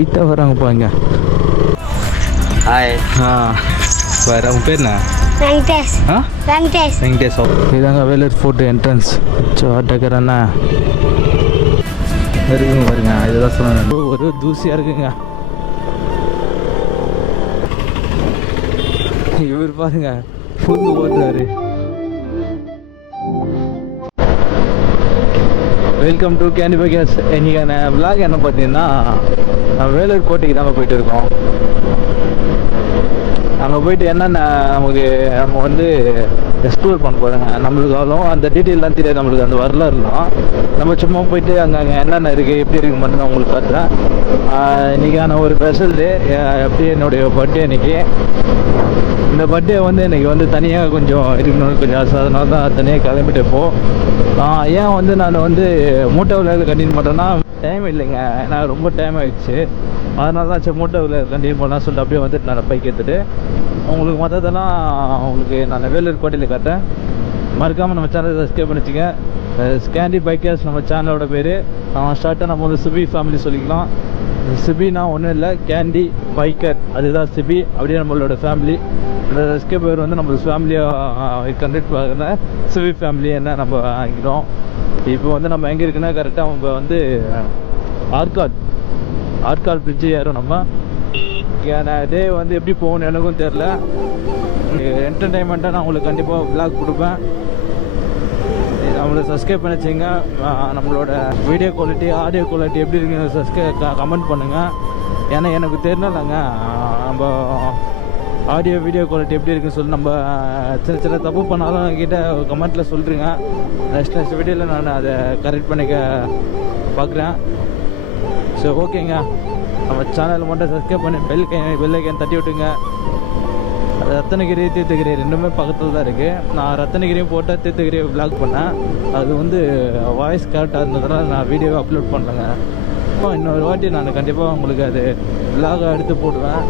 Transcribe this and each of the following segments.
ஹைட்டாக வராங்க பாருங்க. ஹாய். வேறு உங்கள் பேர் என்ன? வெங்கடேஷ். வெங்கடேஷ். இதாங்க வேலூர் ஃபோர்ட் என்ட்ரன்ஸ். டக்கரண்ணா இருக்குங்க பாருங்க. இதுதான் சொன்னேன், ஒரு தூசியாக இருக்குங்க. இவர் பாருங்க ஃபுல் ஓடுறாரு. Welcome to candy bikers. இன்றைக்கான விளாக் என்ன பார்த்தீங்கன்னா, வேலூர் கோட்டைக்கு தாங்க போயிட்டு இருக்கோம். அங்கே போயிட்டு என்னென்ன நம்ம வந்து எக்ஸ்ப்ளோர் பண்ண போகிறோங்க. நம்மளுக்கு அவ்வளோ அந்த டீட்டெயிலாம் தெரியாது, நம்மளுக்கு அந்த வரலாறுலாம். நம்ம சும்மா போயிட்டு அங்கே என்னென்ன இருக்குது எப்படி இருக்குது மட்டும் நான் உங்களுக்கு காட்டுறேன். இன்றைக்கான ஒரு ஸ்பெஷல் டே. எப்படி என்னுடைய பர்த்டே இன்றைக்கி. இந்த பர்த்டே வந்து இன்றைக்கி வந்து தனியாக கொஞ்சம் இருக்கணும்னு கொஞ்சம் ஆசை. அதனால தான் தனியாக கிளம்பிட்டு ஏன் வந்து நான் வந்து மூட்டை விளையாட கண்டினியூ பண்ணுறேன்னா, டைம் இல்லைங்க. ஏன்னா ரொம்ப டைம் ஆகிடுச்சு. அதனால தான் சரி மூட்டை விளையாட கண்டினியூ பண்ணலாம் சொல்லிட்டு அப்படியே வந்துட்டு நான் பைக் எடுத்துகிட்டு உங்களுக்கு மற்றதெல்லாம் உங்களுக்கு நான் வேலூர் கோட்டையில் காட்டேன். மறக்காமல் நம்ம சேனலை சப்ஸ்கிரைப் பண்ணிச்சுங்க. கேண்டி பைக்கர்ஸ் நம்ம சேனலோட பேர். ஸ்டார்ட்டாக நம்ம வந்து சிபி ஃபேமிலி சொல்லிக்கலாம். சிபினா ஒன்றும் இல்லை, கேண்டி பைக்கர் அதுதான் சிபி. அப்படியே நம்மளோட ஃபேமிலி. இந்த சப்ஸ்கிரைபர் வந்து நம்ம ஃபேமிலியாக கண்டக்ட் பார்க்குற சிபி ஃபேமிலி என்ன நம்ம ஆகிக்கிறோம். இப்போ வந்து நம்ம எங்கே இருக்குன்னா கரெக்டாக நம்ம வந்து ஆர்காட் பிரிட்ஜு ஏறும். நம்ம டே வந்து எப்படி போகணும்னு எனக்கும் தெரில. என்டர்டெயின்மெண்ட்டாக நான் உங்களுக்கு கண்டிப்பாக விளாக் கொடுப்பேன். நம்மளை சப்ஸ்கிரைப் பண்ணி வச்சுங்க. நம்மளோட வீடியோ குவாலிட்டி ஆடியோ குவாலிட்டி எப்படி இருக்குன்னு கமெண்ட் பண்ணுங்கள். ஏன்னா எனக்கு தெரியலங்க, நம்ம ஆடியோ வீடியோ குவாலிட்டி எப்படி இருக்குன்னு சொல்லி நம்ம சின்ன தப்பு பண்ணாலும் என்கிட்ட கமெண்ட்டில் சொல்லிட்டுருங்க. நெக்ஸ்ட் வீடியோவில் நான் அதை கரெக்ட் பண்ணிக்க பார்க்குறேன். ஸோ ஓகேங்க, நம்ம சேனல் மட்டும் சப்ஸ்கிரைப் பண்ணி பெல்லைக்கன் தட்டி விட்டுங்க. ரத்தனகிரி தீர்த்தகிரி ரெண்டுமே பக்கத்தில் தான் இருக்குது. நான் ரத்தனகிரியும் போட்டால் தீர்த்தகிரியை விளாக் பண்ணேன். அது வந்து வாய்ஸ் கரெக்டாக இருந்ததுனால நான் வீடியோவை அப்லோட் பண்ணலைங்க. இன்னொரு வாட்டி நான் கண்டிப்பாக உங்களுக்கு அது விளாகாக எடுத்து போடுவேன்.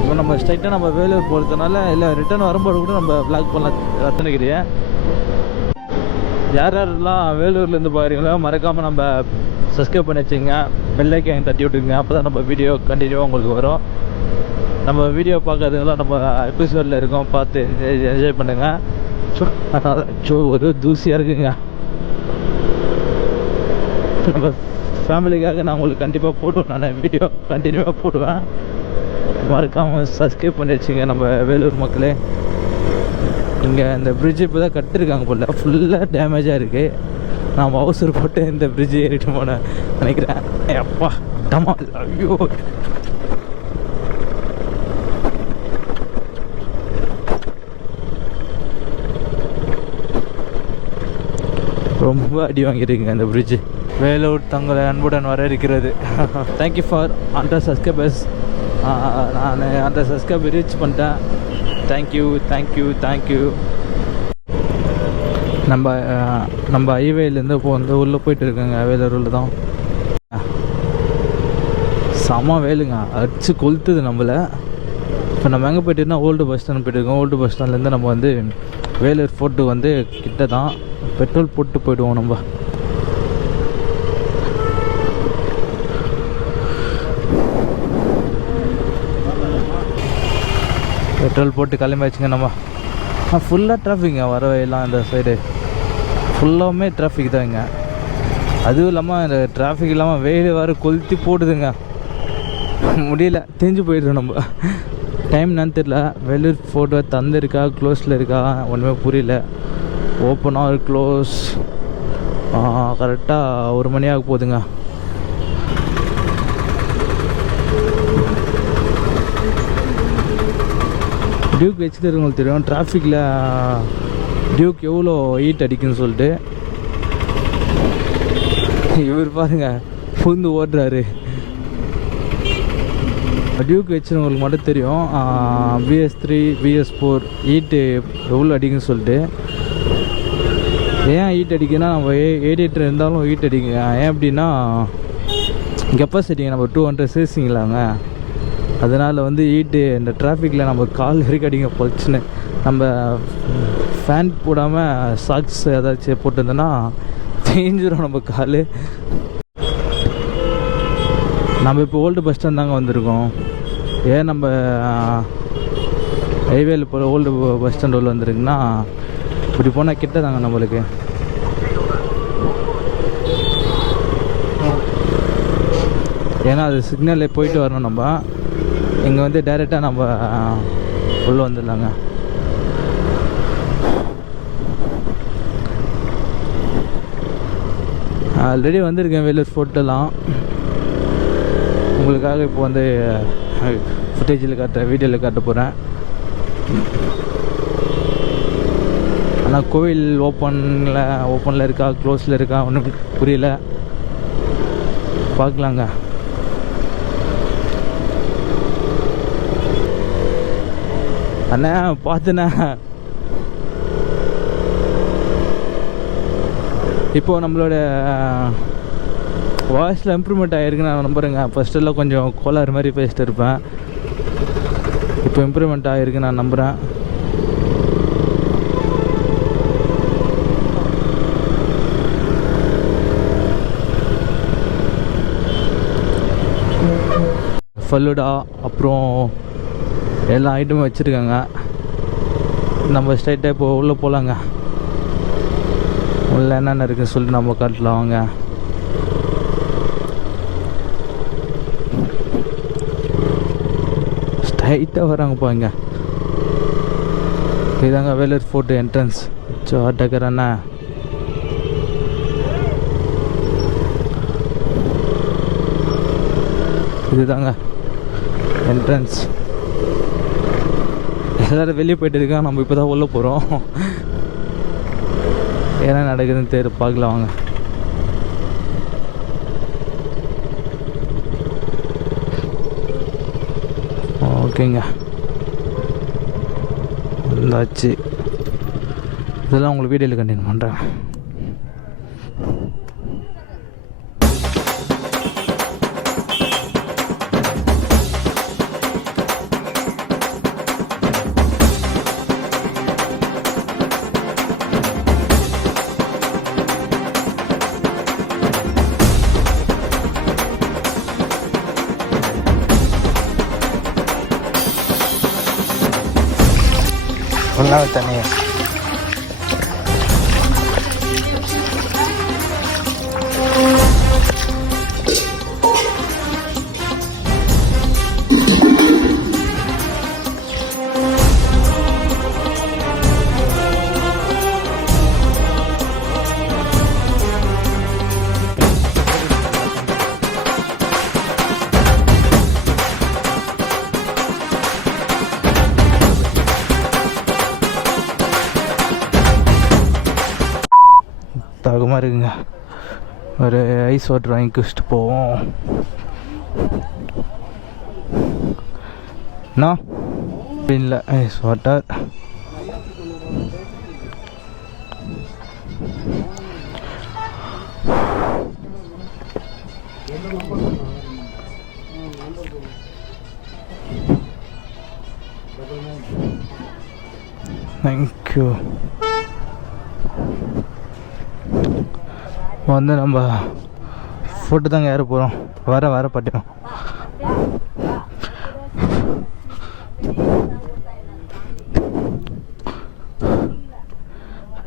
இப்போ நம்ம ஸ்ட்ரைட்டாக நம்ம வேலூர் போகிறதுனால இல்லை ரிட்டர்ன் வரும்போது கூட நம்ம விளாக் பண்ணலாம் ரத்தனகிரியை. யாரெல்லாம் வேலூர்லேருந்து பாருங்களோ மறக்காமல் நம்ம சப்ஸ்கிரைப் பண்ணி வச்சுங்க, பெல்லைக்கன் தட்டி விட்டுங்க. அப்போ தான் நம்ம வீடியோ கண்டினியூவாக உங்களுக்கு வரும். நம்ம வீடியோ பார்க்கறதுங்களாம் நம்ம எபிசோடில் இருக்கோம், பார்த்து என்ஜாய் பண்ணுங்கள். ஒரு தூசியாக இருக்குங்க. நம்ம ஃபேமிலிக்காக நான் உங்களுக்கு கண்டிப்பாக போடுவேன். நான் வீடியோ கண்டினியூவாக போடுவேன். மறக்காமல் சப்ஸ்கிரைப் பண்ணி வச்சுங்க நம்ம வேலூர் மக்களே. இங்கே இந்த பிரிட்ஜு இப்போ தான் கட்டிருக்காங்க போல, ஃபுல்லாக டேமேஜாக இருக்குது. நான் அவசரப்பட்டு இந்த பிரிட்ஜு ஏறிட்டு போனேன் நினைக்கிறேன். அப்பா டமா, ஐயோ ரொம்ப அடி வாங்கியிருக்குங்க இந்த பிரிட்ஜு. வேலூர் தங்களை அன்புடன் வர இருக்கிறது. Thank you for 100 subscribers. நான் 100 சப்ஸ்கிரைபர் ரீச் பண்ணிட்டேன். தேங்க்யூ. நம்ம ஹைவேலேருந்து இப்போ வந்து உள்ளே போயிட்டு இருக்கோங்க. வேலூர் உள்ள தான் செம வேலுங்க, அடிச்சு கொளுத்துது நம்மளை. இப்போ நம்ம எங்கே போய்ட்டுனா ஓல்டு பஸ் ஸ்டாண்ட் போய்ட்டுருக்கோம். ஓல்டு பஸ் ஸ்டாண்ட்லேருந்து நம்ம வந்து வேலூர் ஃபோர்ட்டு வந்து கிட்ட தான். பெட்ரோல் போட்டு போயிடுவோம் நம்ம. பெட்ரோல் போட்டு கிளம்பி வச்சுங்க நம்ம. ஃபுல்லாக டிராஃபிக்ங்க வர எல்லாம் இந்த சைடு ஃபுல்லாமே டிராஃபிக் தான் இங்கே. அதுவும் இல்லாமல் இந்த டிராஃபிக் இல்லாமல் வெயில் வேறு கொளுத்தி போடுதுங்க. முடியல, தெரிஞ்சு போயிடுறோம் நம்ம. டைம் என்னன்னு தெரியல. வேலூர் ஃபோட்டோ தந்துருக்கா க்ளோஸில் இருக்கா ஒன்றுமே புரியல. ஓப்பன் ஆர் க்ளோஸ் கரெக்டாக 1 மணி ஆக போகுதுங்க. டியூக் வச்சுட்டு இருக்கவங்களுக்கு தெரியும் டிராஃபிக்கில் டியூக் எவ்வளோ ஹீட் அடிக்குன்னு சொல்லிட்டு. இவர் பாருங்க புந்து ஓடுறாரு. டியூக் வச்சுருவங்களுக்கு மட்டும் தெரியும் BS3 BS4 ஹீட்டு எவ்வளோ அடிக்குன்னு சொல்லிட்டு. ஏன் ஹீட் அடிக்குன்னா நம்ம ஏடிட்டர் இருந்தாலும் ஹீட் அடிக்குங்க. ஏன் அப்படின்னா கெப்பாசிட்டிங்க நம்ம 200 cc-ங்களாங்க. அதனால் வந்து ஹீட்டு இந்த டிராஃபிக்கில் நம்ம கால் வரைக்கும் அடிங்க போச்சுன்னு. நம்ம ஃபேன் போடாமல் சாக்ஸ் ஏதாச்சும் போட்டிருந்தோன்னா தேஞ்சிடும் நம்ம கால். நம்ம இப்போ ஓல்டு பஸ் ஸ்டாண்ட் தாங்க வந்திருக்கோம். ஏன் நம்ம ஹைவேல போகிற ஓல்டு பஸ் ஸ்டாண்ட் உள்ள வந்துருக்குன்னா இப்படி போனால் கிட்ட தாங்க நம்மளுக்கு. ஏன்னா அது சிக்னலில் போயிட்டு வரணும். நம்ம இங்கே வந்து டைரெக்டாக நம்ம உள்ளே வந்துடலாங்க. ஆல்ரெடி வந்திருக்கேன் வேலூர் ஃபோர்ட்டெல்லாம். உங்களுக்காக இப்போ வந்து ஃபுட்டேஜில் வீடியோவில் காட்ட போகிறேன். ஆனால் கோவில் ஓப்பனில் இருக்கா க்ளோஸில் இருக்கா ஒன்றும் புரியல. பார்க்கலாங்க. அண்ணா பார்த்துண்ணா, இப்போது நம்மளோட வாய்ஸில் இம்ப்ரூவ்மெண்ட் ஆகிருக்குன்னு நான் நம்புகிறேங்க. ஃபஸ்ட்டெல்லாம் கொஞ்சம் கோளாறு மாதிரி பேசிட்டு இருப்பேன். இப்போ இம்ப்ரூவ்மெண்ட் ஆகிருக்கு நான் நம்புகிறேன். ஃபல்லுடா அப்புறம் எல்லா ஐட்டமும் வச்சுருக்காங்க. நம்ம ஸ்ட்ரைட்டாக இப்போ உள்ளே போகலாங்க. உள்ளே என்னென்ன இருக்குதுன்னு சொல்லிட்டு நம்ம காட்டலாம் வாங்க. ஸ்ட்ரைட்டாக வராங்கப்பா. இங்கே இதுதாங்க வேலூர் ஃபோர்ட் என்ட்ரன்ஸ். டக்கராண்ணா இதுதாங்க என்ட்ரன்ஸ். எல்லோரும் வெளியே போயிட்டு இருக்காங்க. நம்ம இப்போ தான் உள்ளே போகிறோம். என்ன நடக்குதுன்னு தெரியல, பார்க்கலாம் வாங்க. ஓகேங்க, வந்தாச்சு. இதெல்லாம் உங்களுக்கு வீடியோவில் கண்டினியூ பண்ணுறேன். ஃபுல்லாக தண்ணியா தாகமாக இருக்குங்க. ஒரு ஐஸ் வாட்டர் வாங்கி குடிச்சிட்டு போவோம். இல்லை ஐஸ் வாட்டர். தேங்க்யூ. வந்து நம்ம ஃபோட்டோ தாங்க ஏற போகிறோம். வர பட்டியும்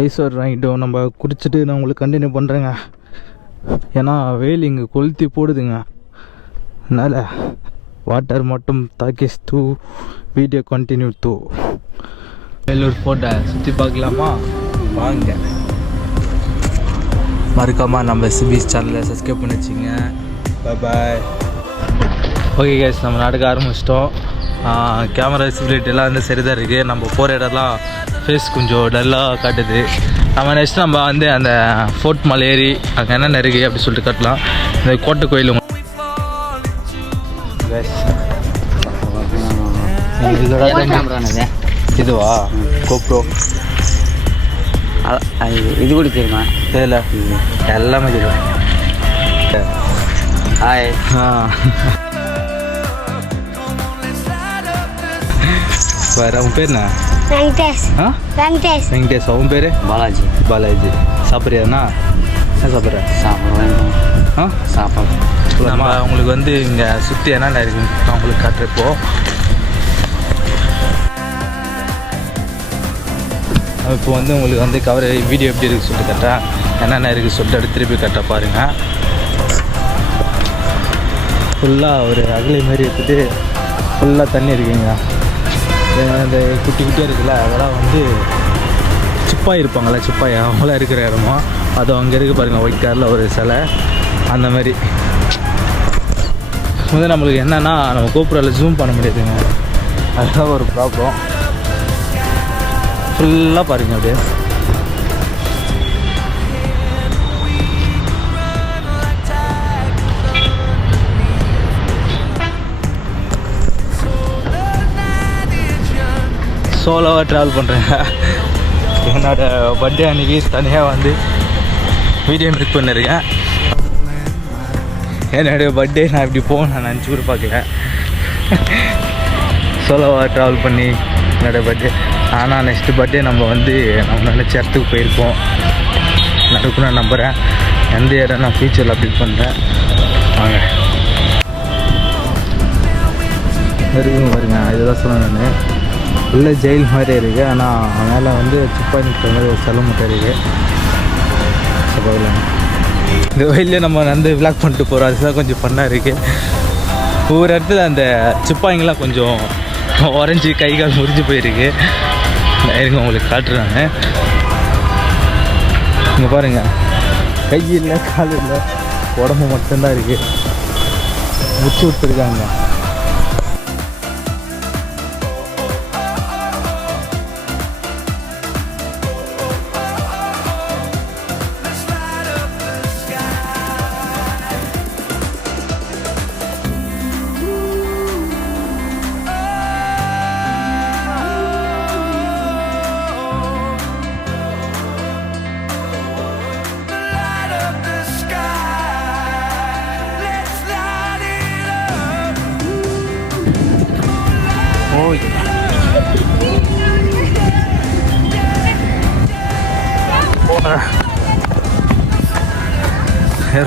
ஐஸ் வாட்டர் வாங்கிட்டோம். நம்ம குடிச்சிட்டு நான் உங்களுக்கு கண்டினியூ பண்ணுறேங்க. ஏன்னா வெயில் இங்கே கொளுத்தி போடுதுங்க. அதனால் வாட்டர் மட்டும் தாக்கிஸ் தூ வீடியோ கண்டினியூ தூ. வேலூர் ஃபோர்ட்டை சுற்றி பார்க்கலாமா வாங்க. மறக்காமல் நம்ம சிபிஎஸ் சேனலை சப்ஸ்கிரைப் பண்ணி வச்சுங்க. பாய். ஓகே கேஸ், நம்ம நடக்க ஆரம்பிச்சிட்டோம். கேமரா விசிபிலிட்டிலாம் வந்து சரிதான் இருக்குது. நம்ம போகிற இடம்லாம் ஃபேஸ் கொஞ்சம் டல்லாக காட்டுது. நம்ம நெக்ஸ்ட் நம்ம வந்து அந்த ஃபோர்ட் மலை ஏறி அங்கே என்னென்ன இருக்குது அப்படி சொல்லிட்டு காட்டலாம். இந்த கோட்டை கோயில் இதுவா கோப்ரோ இது கூட தெரியுமா? தெரியல, எல்லாமே தெரியும். ஹாய். வேறு உன் பேர் என்ன? வெங்கடேஷ். வெங்கடேஷ். உன் பேர்? பாலாஜி. சாப்பிட்றியாண்ணா? என்ன சாப்பிட்ற? சாப்பிட்றேன். சாப்பிடலாம். நம்ம உங்களுக்கு வந்து இங்கே சுற்றி என்னென்ன இருக்குன்னு நான் உங்களுக்கு காட்டுறப்போ இப்போ வந்து உங்களுக்கு வந்து கவர் வீடியோ எப்படி இருக்குது சொல்லிட்டு கரெக்டாக என்னென்ன இருக்குது சொல்லிட்டு அடுத்து திருப்பி கரெக்டாக பாருங்கள். ஃபுல்லாக ஒரு அகலை மாரி எடுத்துகிட்டு ஃபுல்லாக தண்ணி இருக்குங்க. இந்த குட்டி குட்டியாக இருக்குல்ல அதெல்லாம் வந்து சிப்பாய் இருப்பாங்களா, சிப்பாய் அவங்களாம் இருக்கிற இடமா அது அங்கே இருக்குது பாருங்கள். ஒயிட் கலரில் ஒரு சிலை அந்த மாதிரி வந்து நம்மளுக்கு என்னென்னா நம்ம கோபுராவில் ஜூம் பண்ண முடியாதுங்க, அதுதான் ஒரு ப்ராப்ளம். ஃபுல்லாக பாருங்க அப்படியே சோலோவாக ட்ராவல் பண்ணுறேங்க. என்னோடய பர்த்டே அன்றைக்கி தனியாக வந்து வீடியோ மேக் பண்ணியிருக்கேன். என்னுடைய பர்த்டே நான் இப்படி போகணும் நான் நினச்சி கூட பார்க்கல. சோலோவாக ட்ராவல் பண்ணி என்னோடய பர்த்டே. ஆனால் நெக்ஸ்ட்டு பர்த்டே நம்ம வந்து நம்ம நினச்ச இடத்துக்கு போயிருக்கோம் நடக்கும் நான் நம்புகிறேன். எந்த இடம் நான் ஃபியூச்சரில் அப்டேட் பண்ணுறேன். வாங்க இருக்குங்க பாருங்க. இதுதான் சொன்னேன் நான் உள்ள ஜெயில் மாதிரி இருக்குது. ஆனால் மேலே வந்து சிப்பாய் நிற்கிற மாதிரி ஒரு செலவு மட்டும் இருக்குது. இந்த வயலில் நம்ம வந்து விளாக் பண்ணிட்டு போகிறோம். அதுதான் கொஞ்சம் ஃபன்னாக இருக்குது. ஒவ்வொரு இடத்துல அந்த சிப்பாய்ங்கெலாம் கொஞ்சம் உறைஞ்சி கை கால் முறிஞ்சு போயிருக்கு. இருங்க உங்களுக்கு காட்டுறாங்க. இங்கே பாருங்கள், கை இல்லை கால் இல்லை உடம்பு மட்டும்தான் இருக்குது. முடிச்சு விட்டுருக்காங்க.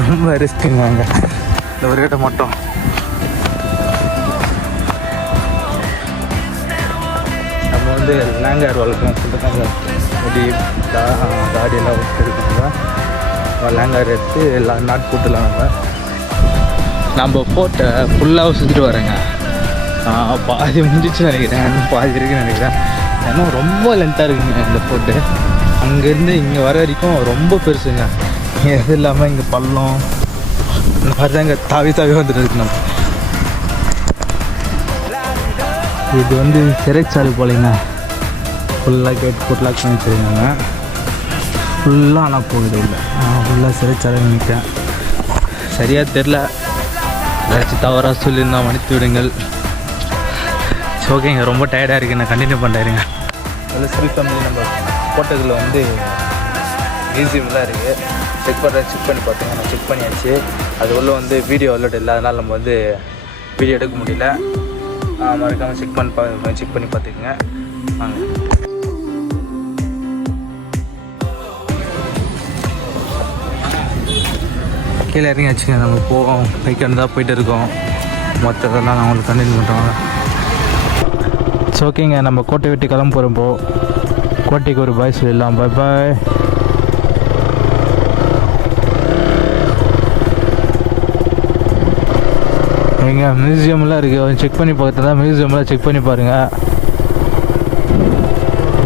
ரொம்ப ரிஸ்க்குங்க அங்கே இந்த ஒரு இடத்த மட்டும். நம்ம வந்து லேங்கர் வளர்க்கலாம் சொல்லிட்டு முடி தாடியெல்லாம் விட்டு இருக்குங்க. லேங்கர் எடுத்து எல்லாம் நாட்டு போட்டுலாம் நம்ம போட்டை ஃபுல்லாக சுற்றிட்டு வரேங்க. பாதி முடிஞ்சிச்சு நினைக்கிறேன், இன்னும் பாதி இருக்குன்னு நினைக்கிறேன். ஏன்னா ரொம்ப லென்த்தாக இருக்குங்க இந்த போட்டு. அங்கேருந்து இங்கே வர வரைக்கும் ரொம்ப பெருசுங்க. எது இல்லாமல் இங்கே பள்ளம் இந்த மாதிரி தான் இங்கே தாவி வந்துட்டு இருக்கு. நம்ம இது வந்து சிறைச்சாலை போலிங்க. ஃபுல்லாக கேட் போட்டு லாக் பண்ணி வச்சுருக்காங்க. ஃபுல்லாக ஆனால் போகுது இல்லை, ஃபுல்லாக சிறைச்சாலை நினைக்கிறேன். சரியாக தெரில, ஏதாச்சும் தவறாக சொல்லியிருந்தால் மன்னித்து விடுங்கள். ஓகேங்க, ரொம்ப டயர்டாக இருக்குது, நான் கண்டினியூ பண்ணுறேங்க. அதில் செல்ஃப் ஃபேமிலி நம்ம போட்டதில் வந்து மியூசியம்லாம் இருக்குது. செக் பண்ணி பார்த்தீங்க, நான் செக் பண்ணியாச்சு. அது உள்ள வந்து வீடியோ அலர்ட் இல்லை, அதனால் நம்ம வந்து வீடியோ எடுக்க முடியல. மறக்காமல் செக் பண்ணி பார்த்துக்குங்க. வாங்க கீழே இறங்கி வச்சுங்க. நம்ம போவோம், பைக் தான் போயிட்டு இருக்கோம். மற்றதெல்லாம் நான் உங்களுக்கு கண்டினியூ பண்ணுறோம். ஓகேங்க, நம்ம கோட்டை விட்டு கிளம்ப போகிறப்போ கோட்டைக்கு ஒரு பாய் சொல்லிடலாம். பாய் பாய். எங்க மியூசியம்லாம் இருக்குது, செக் பண்ணி பார்த்தா மியூசியம்லாம் செக் பண்ணி பாருங்கள்,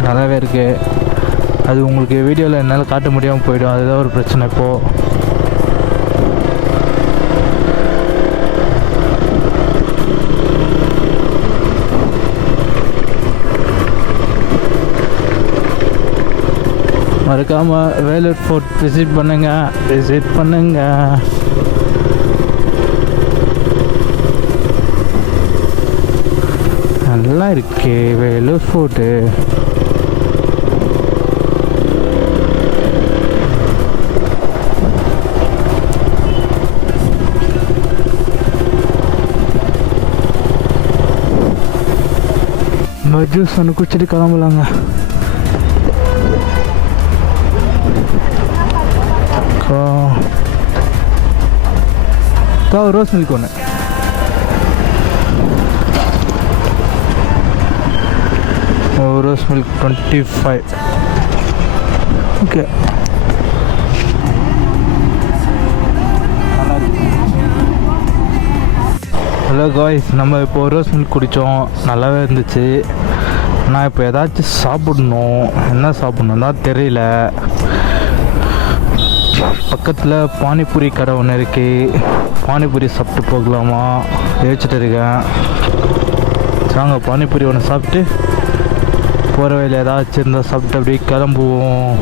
நல்லாவே இருக்குது. அது உங்களுக்கு வீடியோவில் என்னால் காட்ட முடியாமல் போயிடும், அதுதான் ஒரு பிரச்சனை. இப்போது மறக்காமல் வேலூர் ஃபோர்ட் விசிட் பண்ணுங்க. நல்லா இருக்கே வேலூர் ஃபோர்ட்டு. ஜூஸ் ஒன்று குடிச்சிட்டு கிளம்பலாங்க. ரோஸ் மில்க் ஒன்று. Rose milk 25. Okay. Hello guys, நம்ம இப்போ ரோஸ் மில்க் குடித்தோம், நல்லாவே இருந்துச்சு. நான் இப்போ ஏதாச்சும் சாப்பிடணும், என்ன சாப்பிட்ணும் தான் தெரியல. பக்கத்தில் பானிபூரி கடை ஒன்று இருக்குது, பானிபூரி சாப்பிட்டு போகலாமா யோசிச்சுட்டு இருக்கேன். வாங்க பானிபூரி ஒன்று சாப்பிட்டு போகிற வழியில் ஏதாச்சும் இருந்தால் சாப்பிட்டு அப்படியே கிளம்புவோம்.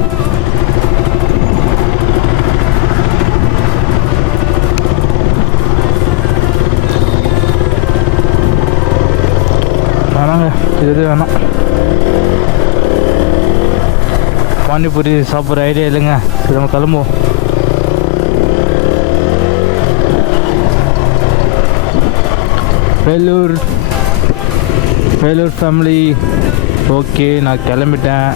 வேணாங்க, இது வேணாம். பானிபூரி சாப்பிட்ற ஐடியா இல்லைங்க, நம்ம கிளம்புவோம். வேலூர் ஃபேமிலி. ஓகே, நான் கிளம்பிட்டேன்.